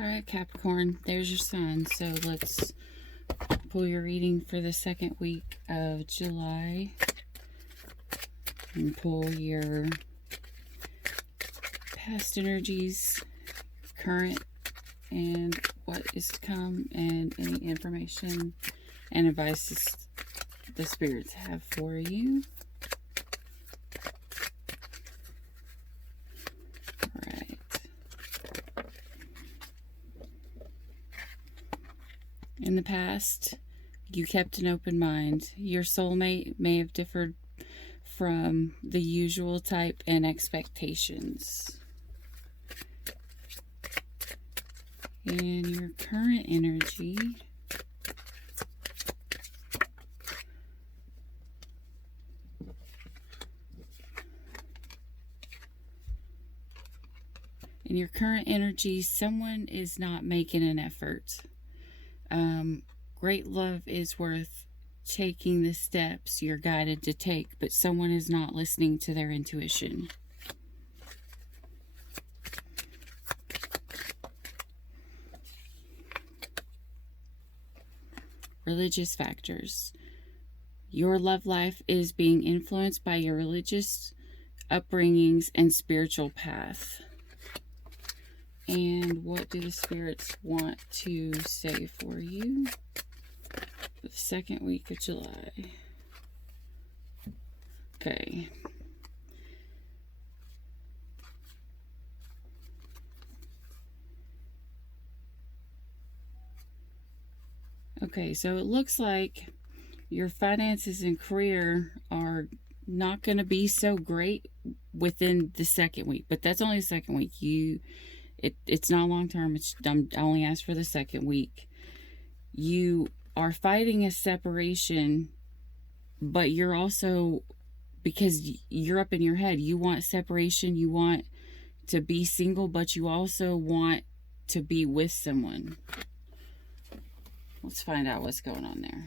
Alright, Capricorn, there's your sign. So let's pull your reading for the second week of July. And pull your past energies, current, and what is to come, and any information and advice the spirits have for you. Alright. In the past, you kept an open mind. Your soulmate may have differed from the usual type and expectations. In your current energy, someone is not making an effort. Great love is worth taking the steps you're guided to take, but someone is not listening to their intuition. Religious factors. Your love life is being influenced by your religious upbringings and spiritual path. And what do the spirits want to say for you for the second week of July? Okay. Okay, so it looks like your finances and career are not going to be so great within the second week, but that's only the second week. It's not long term. I only asked for the second week. You are fighting a separation, but you're also, because you're up in your head, you want separation, you want to be single, but you also want to be with someone. Let's find out what's going on there.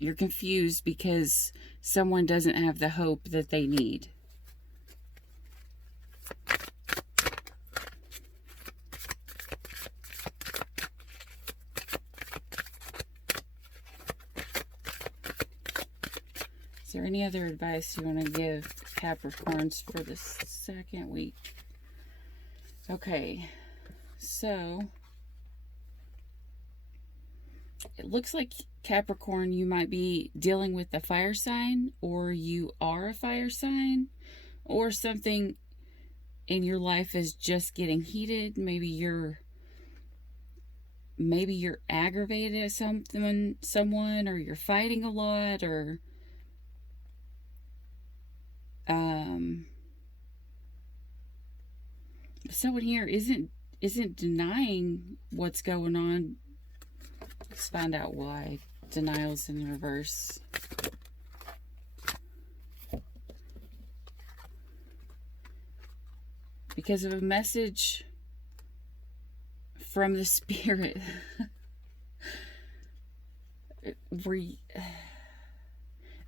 You're confused because someone doesn't have the hope that they need. Is there any other advice you want to give Capricorns for the second week? Okay, so it looks like, Capricorn, you might be dealing with a fire sign, or you are a fire sign, or something in your life is just getting heated. Maybe you're aggravated at someone, or you're fighting a lot, or someone here isn't denying what's going on. Let's find out why denial's in reverse. Because of a message from the spirit.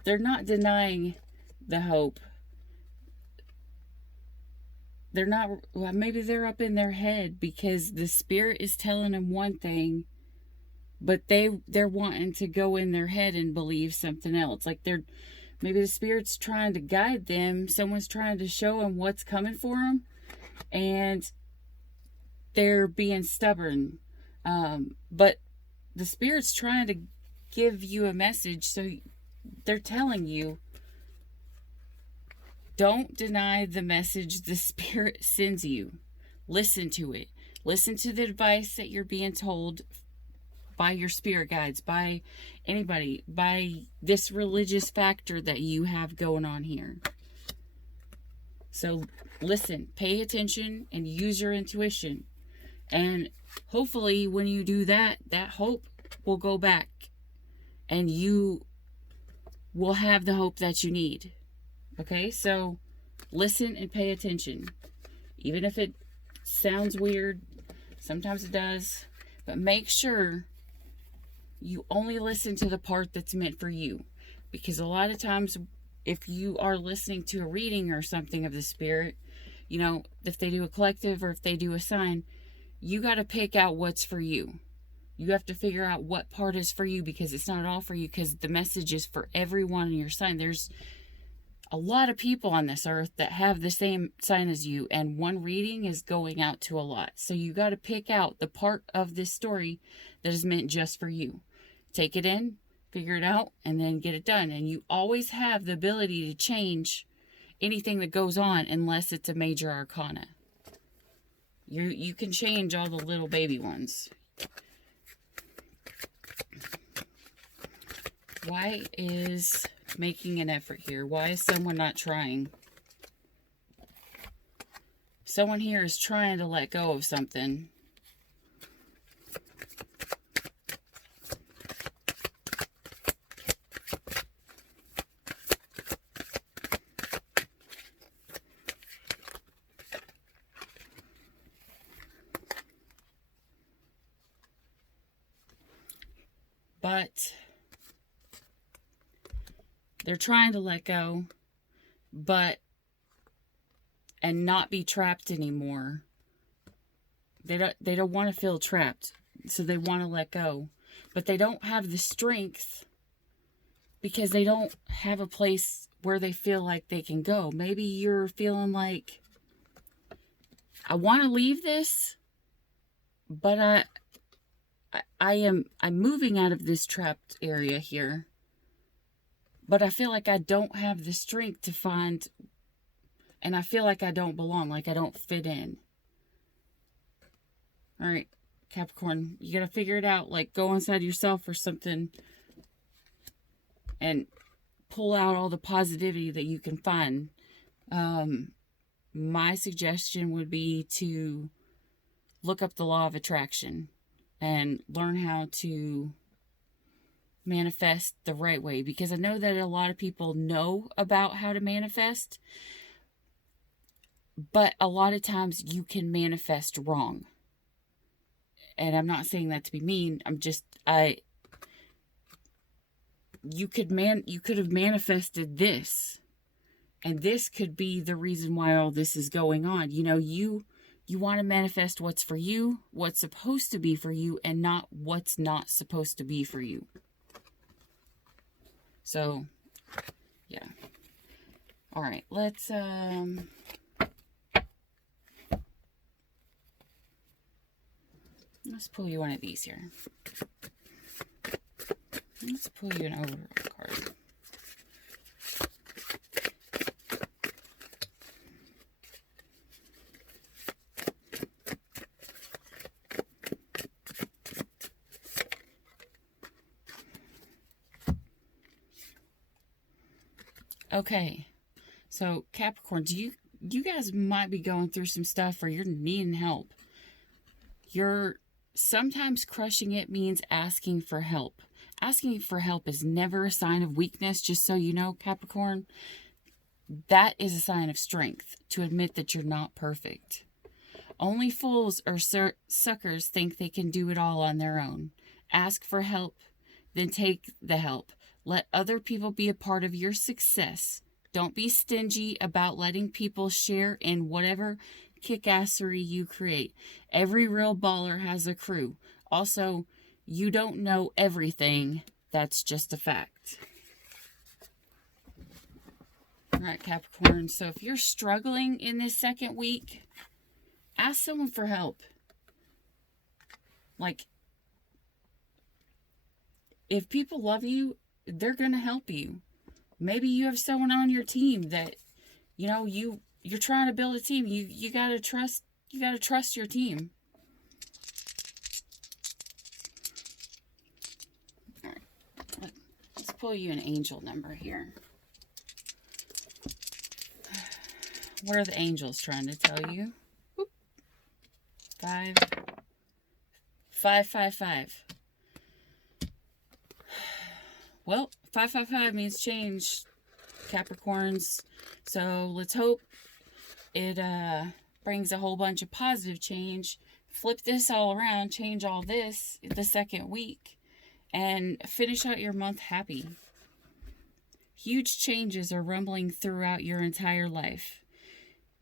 They're not denying the hope. They're not, well, maybe they're up in their head because the spirit is telling them one thing, but they're wanting to go in their head and believe something else. Like maybe the spirit's trying to guide them. Someone's trying to show them what's coming for them, and they're being stubborn. But the spirit's trying to give you a message, so they're telling you, don't deny the message the spirit sends you. Listen to it. Listen to the advice that you're being told by your spirit guides, by anybody, by this religious factor that you have going on here. So listen, pay attention, and use your intuition. And hopefully when you do that, that hope will go back, and you will have the hope that you need. Okay, so listen and pay attention. Even if it sounds weird, sometimes it does, but make sure you only listen to the part that's meant for you. Because a lot of times, if you are listening to a reading or something of the spirit, you know, if they do a collective or if they do a sign, you got to pick out what's for you. You have to figure out what part is for you, because it's not all for you, because the message is for everyone in your sign. There's a lot of people on this earth that have the same sign as you, and one reading is going out to a lot. So you got to pick out the part of this story that is meant just for you. Take it in, figure it out, and then get it done. And you always have the ability to change anything that goes on, unless it's a major arcana. You can change all the little baby ones. Why is making an effort here? Why is someone not trying? Someone here is trying to let go of something. But they're trying to let go, and not be trapped anymore. They don't want to feel trapped, so they want to let go. But they don't have the strength, because they don't have a place where they feel like they can go. Maybe you're feeling like, I want to leave this, but I'm moving out of this trapped area here. But I feel like I don't have the strength to find, and I feel like I don't belong, like I don't fit in. All right, Capricorn, you got to figure it out. Like, go inside yourself or something and pull out all the positivity that you can find. My suggestion would be to look up the law of attraction and learn how to manifest the right way, because I know that a lot of people know about how to manifest, but a lot of times you can manifest wrong. And I'm not saying that to be mean. You could have manifested this, and this could be the reason why all this is going on. You know, you want to manifest what's for you, what's supposed to be for you, and not what's not supposed to be for you. So, yeah. All right, let's pull you one of these here. Let's pull you an overall card. Okay, so Capricorn, you guys might be going through some stuff, or you're needing help. You're sometimes crushing it means asking for help. Asking for help is never a sign of weakness, just so you know, Capricorn. That is a sign of strength, to admit that you're not perfect. Only fools or suckers think they can do it all on their own. Ask for help, then take the help. Let other people be a part of your success. Don't be stingy about letting people share in whatever kickassery you create. Every real baller has a crew. Also, you don't know everything. That's just a fact. All right, Capricorn. So if you're struggling in this second week, ask someone for help. Like, if people love you, they're going to help you. Maybe you have someone on your team that, you know, you're trying to build a team. You got to trust your team. All right. Let's pull you an angel number here. What are the angels trying to tell you? Whoop. 5, 5, 5, 5. Well, 555 means change, Capricorns. So let's hope it brings a whole bunch of positive change. Flip this all around, change all this the second week, and finish out your month happy. Huge changes are rumbling throughout your entire life.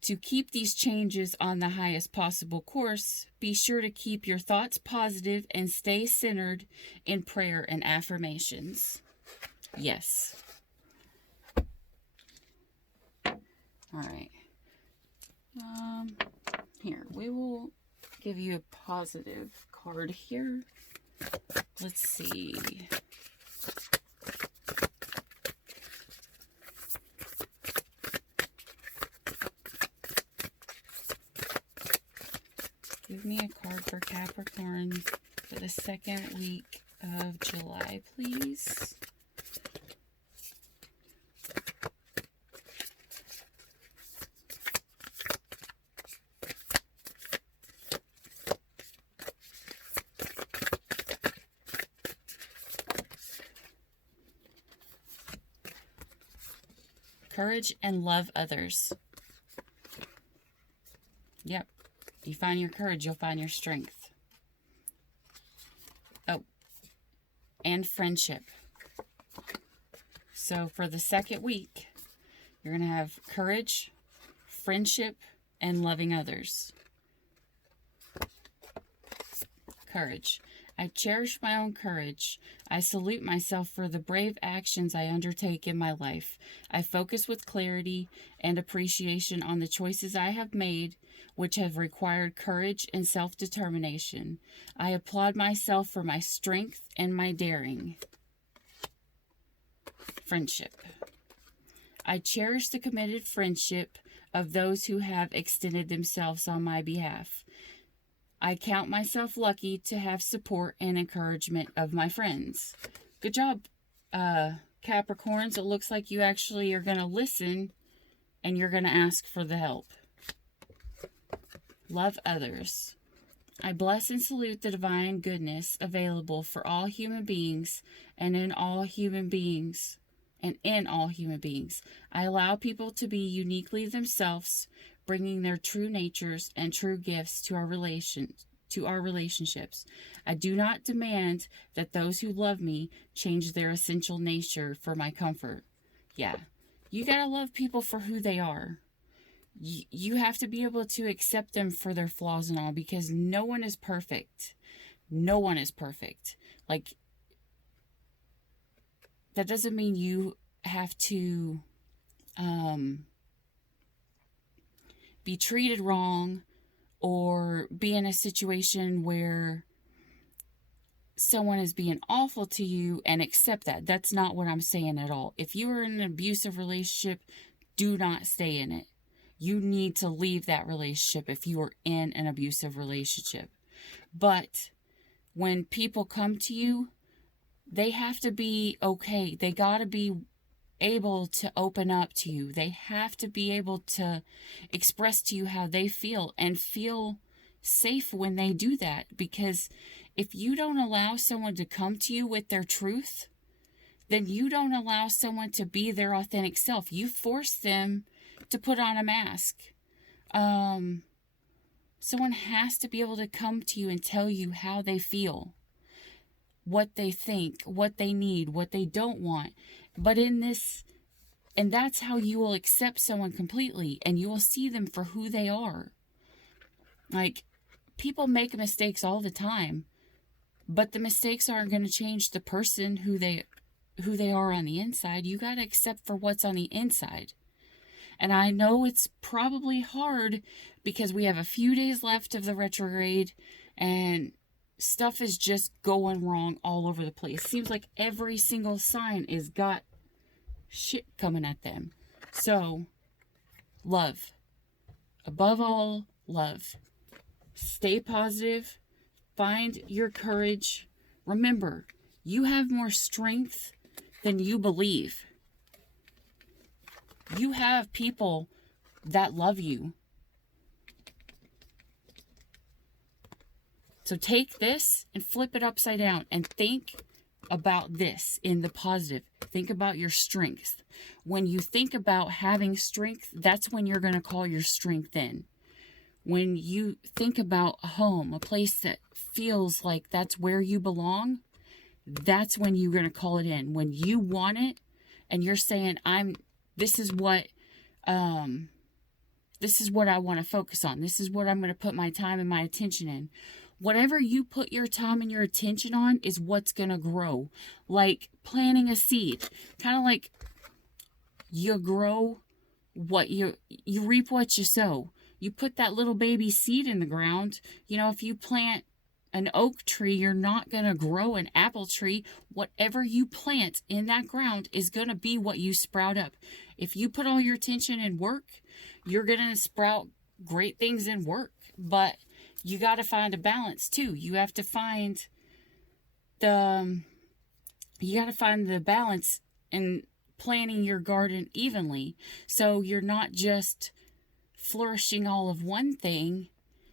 To keep these changes on the highest possible course, be sure to keep your thoughts positive and stay centered in prayer and affirmations. Yes. All right. Here, we will give you a positive card here. Let's see. Give me a card for Capricorn for the second week of July, please. Courage and love others. Yep. You find your courage, you'll find your strength. Oh, and friendship. So for the second week, you're going to have courage, friendship, and loving others. Courage. I cherish my own courage. I salute myself for the brave actions I undertake in my life. I focus with clarity and appreciation on the choices I have made, which have required courage and self-determination. I applaud myself for my strength and my daring. Friendship. I cherish the committed friendship of those who have extended themselves on my behalf. I count myself lucky to have support and encouragement of my friends. Good job, Capricorns. It looks like you actually are going to listen and you're going to ask for the help. Love others. I bless and salute the divine goodness available for all human beings and in all human beings. I allow people to be uniquely themselves, bringing their true natures and true gifts to our relationships. I do not demand that those who love me change their essential nature for my comfort. Yeah, you gotta love people for who they are. You have to be able to accept them for their flaws and all, because no one is perfect. No one is perfect. Like, that doesn't mean you have to be treated wrong or be in a situation where someone is being awful to you and accept that. That's not what I'm saying at all. If you are in an abusive relationship, do not stay in it. You need to leave that relationship if you are in an abusive relationship. But when people come to you, they have to be okay. They got to be able to open up to you. They have to be able to express to you how they feel and feel safe when they do that. Because if you don't allow someone to come to you with their truth, then you don't allow someone to be their authentic self. You force them to put on a mask. Someone has to be able to come to you and tell you how they feel, what they think, what they need, what they don't want. But and that's how you will accept someone completely, and you will see them for who they are. Like, people make mistakes all the time, but the mistakes aren't going to change the person who they are on the inside. You got to accept for what's on the inside. And I know it's probably hard because we have a few days left of the retrograde and stuff is just going wrong all over the place. Seems like every single sign is got shit coming at them. So, love. Above all, love. Stay positive. Find your courage. Remember, you have more strength than you believe. You have people that love you. So take this and flip it upside down and think about this in the positive. Think about your strength. When you think about having strength, that's when you're going to call your strength in. When you think about a home, a place that feels like that's where you belong, that's when you're going to call it in. When you want it and you're saying, this is what I want to focus on. This is what I'm going to put my time and my attention in. Whatever you put your time and your attention on is what's going to grow. Like planting a seed. Kind of like you grow what you reap what you sow. You put that little baby seed in the ground. You know, if you plant an oak tree, you're not going to grow an apple tree. Whatever you plant in that ground is going to be what you sprout up. If you put all your attention in work, you're going to sprout great things in work. But you got to find a balance too. You have to find the balance in planting your garden evenly. So you're not just flourishing all of one thing.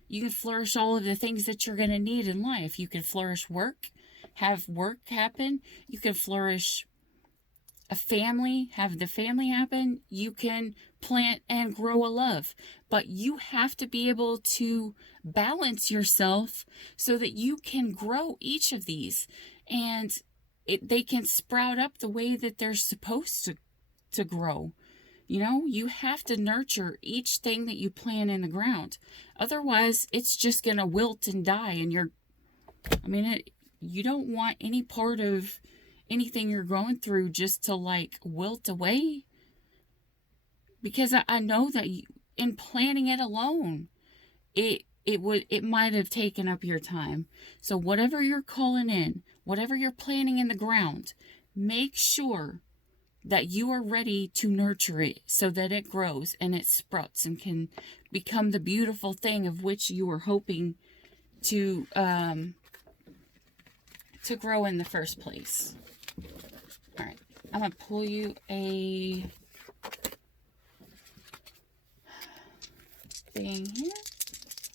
You can flourish all of the things that you're going to need in life. You can flourish work, have work happen. You can flourish a family, have the family happen. You can plant and grow a love. But you have to be able to balance yourself so that you can grow each of these. And they can sprout up the way that they're supposed to grow. You know, you have to nurture each thing that you plant in the ground. Otherwise, it's just going to wilt and die. And you don't want any part of anything you're going through just to like wilt away. Because I know that in planning it alone, it might have taken up your time. So whatever you're calling in, whatever you're planting in the ground, make sure that you are ready to nurture it so that it grows and it sprouts and can become the beautiful thing of which you were hoping to grow in the first place. All right, I'm going to pull you a thing here.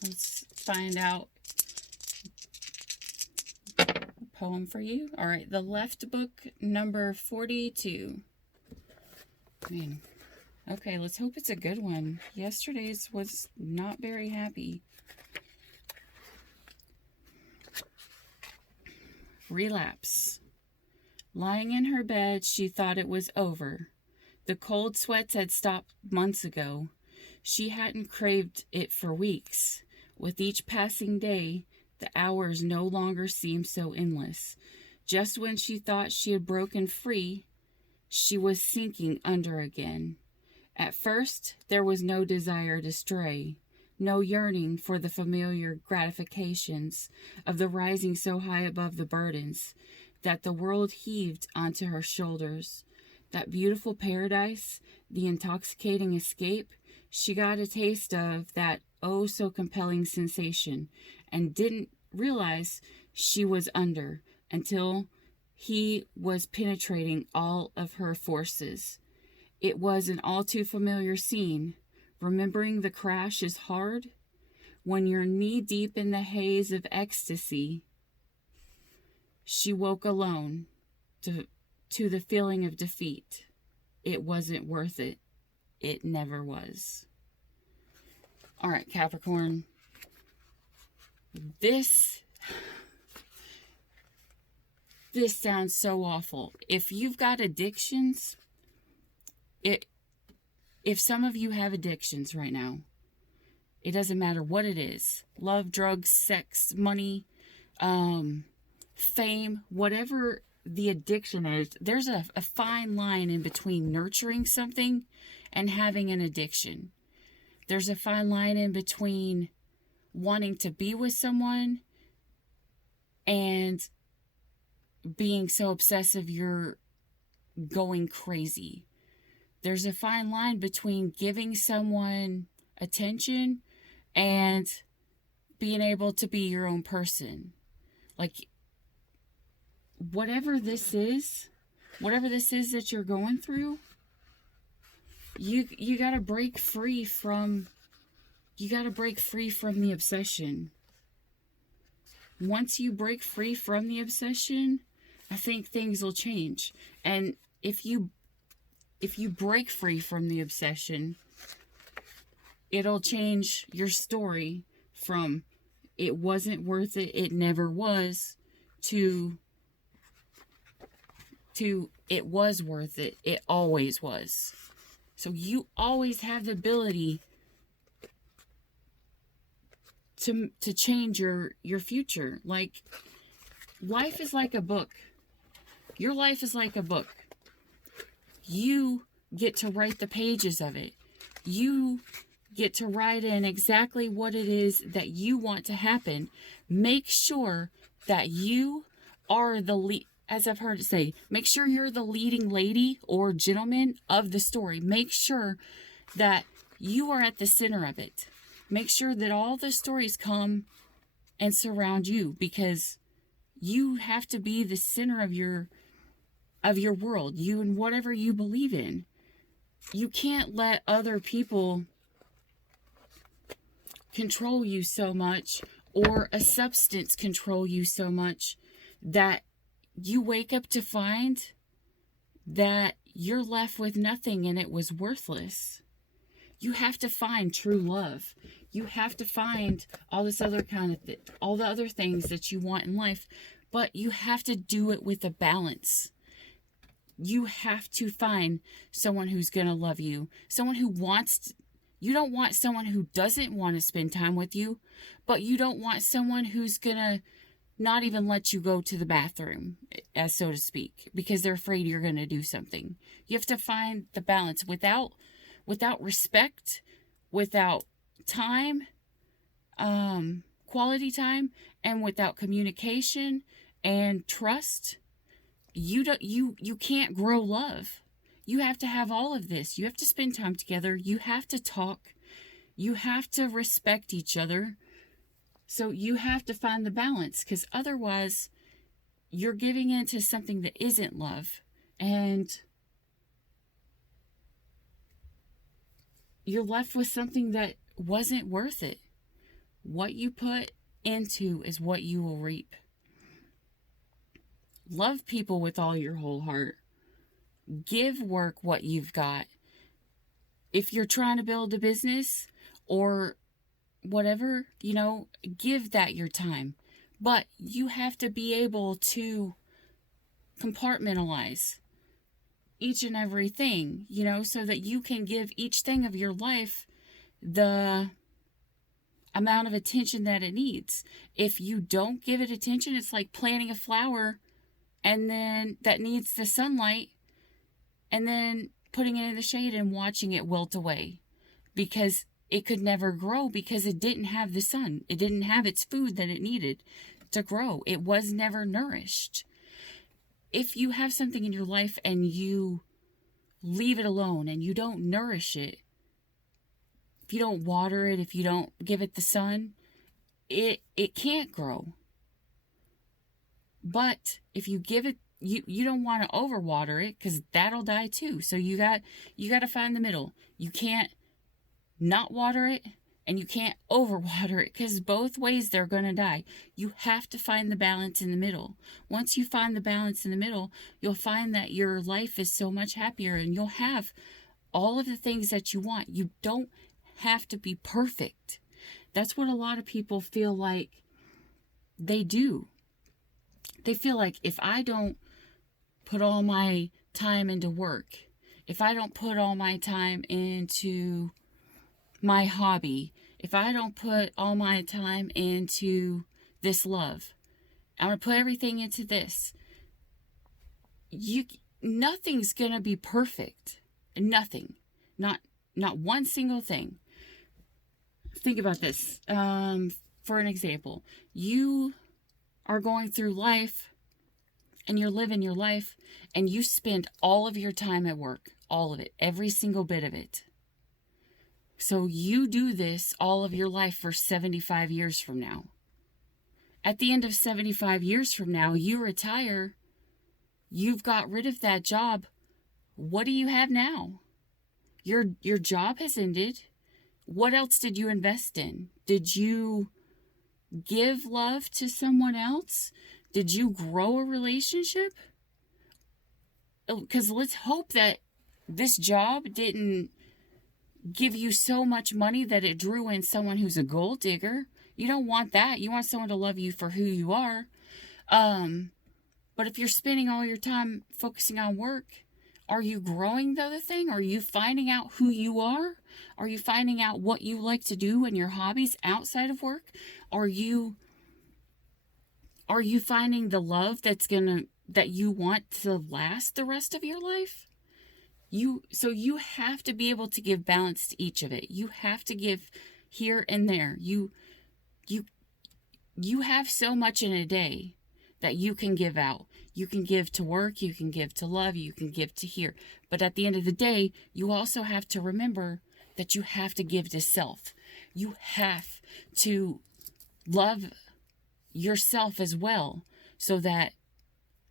Let's find out a poem for you. All right, the left book, number 42. Okay, let's hope it's a good one. Yesterday's was not very happy. Relapse. Lying in her bed, she thought it was over. The cold sweats had stopped months ago. She hadn't craved it for weeks. With each passing day, the hours no longer seemed so endless. Just when she thought she had broken free, she was sinking under again. At first, there was no desire to stray, no yearning for the familiar gratifications of the rising so high above the burdens that the world heaved onto her shoulders. That beautiful paradise, the intoxicating escape, she got a taste of that oh so compelling sensation and didn't realize she was under until he was penetrating all of her forces. It was an all too familiar scene. Remembering the crash is hard when you're knee deep in the haze of ecstasy. She woke alone to the feeling of defeat. It wasn't worth it. It never was. All right, Capricorn. This sounds so awful. If you've got addictions, if some of you have addictions right now, it doesn't matter what it is. Love, drugs, sex, money, fame, whatever the addiction is, there's a fine line in between nurturing something and having an addiction. There's a fine line in between wanting to be with someone and being so obsessive you're going crazy. There's a fine line between giving someone attention and being able to be your own person. Like, whatever this is that you're going through, you got to break free from the obsession. Once you break free from the obsession, I think things will change. And if you break free from the obsession, it'll change your story from it wasn't worth it, it never was, to to it was worth it. It always was. So you always have the ability to change your future. Like, life is like a book. Your life is like a book. You get to write the pages of it. You get to write in exactly what it is that you want to happen. Make sure that you are the lead. As I've heard it say, make sure you're the leading lady or gentleman of the story. Make sure that you are at the center of it. Make sure that all the stories come and surround you, because you have to be the center of your world, you and whatever you believe in. You can't let other people control you so much, or a substance control you so much, that you wake up to find that you're left with nothing and it was worthless. You have to find true love. You have to find all this other kind of all the other things that you want in life, but you have to do it with a balance. You have to find someone who's going to love you, someone who wants. You don't want someone who doesn't want to spend time with you, but you don't want someone who's going to not even let you go to the bathroom, as so to speak, because they're afraid you're going to do something. You have to find the balance without respect, without time, quality time, and without communication and trust. You can't grow love. You have to have all of this. You have to spend time together. You have to talk. You have to respect each other. So you have to find the balance, because otherwise you're giving into something that isn't love, and you're left with something that wasn't worth it. What you put into is what you will reap. Love people with all your whole heart. Give work what you've got. If you're trying to build a business or whatever, give that your time. But you have to be able to compartmentalize each and everything, so that you can give each thing of your life the amount of attention that it needs. If you don't give it attention, it's like planting a flower and then that needs the sunlight, and then putting it in the shade and watching it wilt away, because it could never grow, because it didn't have the sun. It didn't have its food that it needed to grow. It was never nourished. If you have something in your life and you leave it alone and you don't nourish it, if you don't water it, if you don't give it the sun, it can't grow. But if you give it, you don't want to overwater it, because that'll die too. So you got to find the middle. You can't not water it, and you can't overwater it, because both ways they're going to die. You have to find the balance in the middle. Once you find the balance in the middle, you'll find that your life is so much happier, and you'll have all of the things that you want. You don't have to be perfect. That's what a lot of people feel like they do. They feel like, if I don't put all my time into work, if I don't put all my time into my hobby, if I don't put all my time into this love, I'm going to put everything into this, nothing's going to be perfect. Nothing. Not one single thing. Think about this. For an example, you are going through life and you're living your life, and you spend all of your time at work, all of it, every single bit of it. So you do this all of your life for 75 years from now. At the end of 75 years from now, you retire. You've got rid of that job. What do you have now? Your job has ended. What else did you invest in? Did you give love to someone else? Did you grow a relationship? Because let's hope that this job didn't give you so much money that it drew in someone who's a gold digger. You don't want that. You want someone to love you for who you are. But But if you're spending all your time focusing on work, are you growing the other thing? Are you finding out who you are? Are you finding out what you like to do and your hobbies outside of work? Are you finding the love that you want to last the rest of your life? So you have to be able to give balance to each of it. You have to give here and there. You have so much in a day that you can give out. You can give to work, you can give to love, you can give to here. But at the end of the day, you also have to remember that you have to give to self. You have to love yourself as well. So that,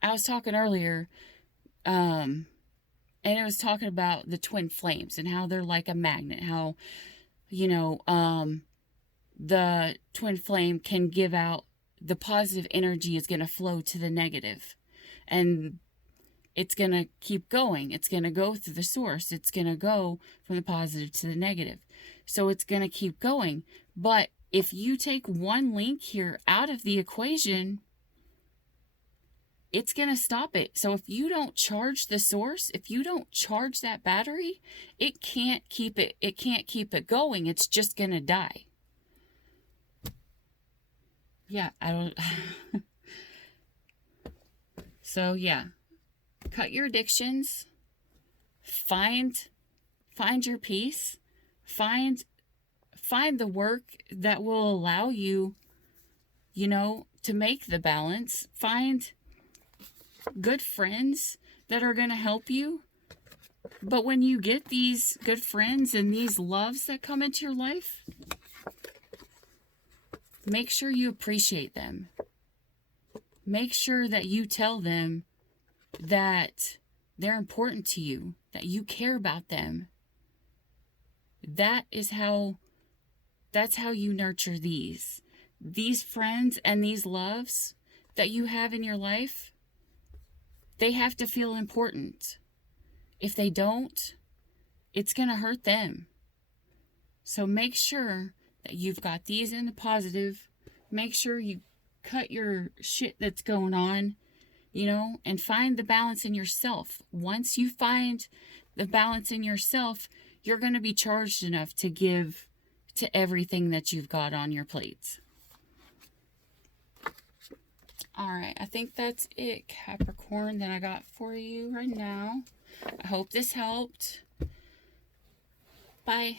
I was talking earlier, and it was talking about the twin flames and how they're like a magnet. How, the twin flame can give out, the positive energy is going to flow to the negative. And it's going to keep going. It's going to go through the source. It's going to go from the positive to the negative. So it's going to keep going. But if you take one link here out of the equation, it's going to stop it. So if you don't charge the source, if you don't charge that battery, it can't keep it going. It's just going to die. Yeah, I don't. So yeah, cut your addictions, find your peace, find the work that will allow you, to make the balance. Find good friends that are going to help you. But when you get these good friends and these loves that come into your life, make sure you appreciate them. Make sure that you tell them that they're important to you, that you care about them. That's how you nurture these friends and these loves that you have in your life. They have to feel important. If they don't, it's going to hurt them. So make sure that you've got these in the positive. Make sure you cut your shit that's going on, and find the balance in yourself. Once you find the balance in yourself, you're going to be charged enough to give to everything that you've got on your plates. All right, I think that's it, Capricorn, that I got for you right now. I hope this helped. Bye.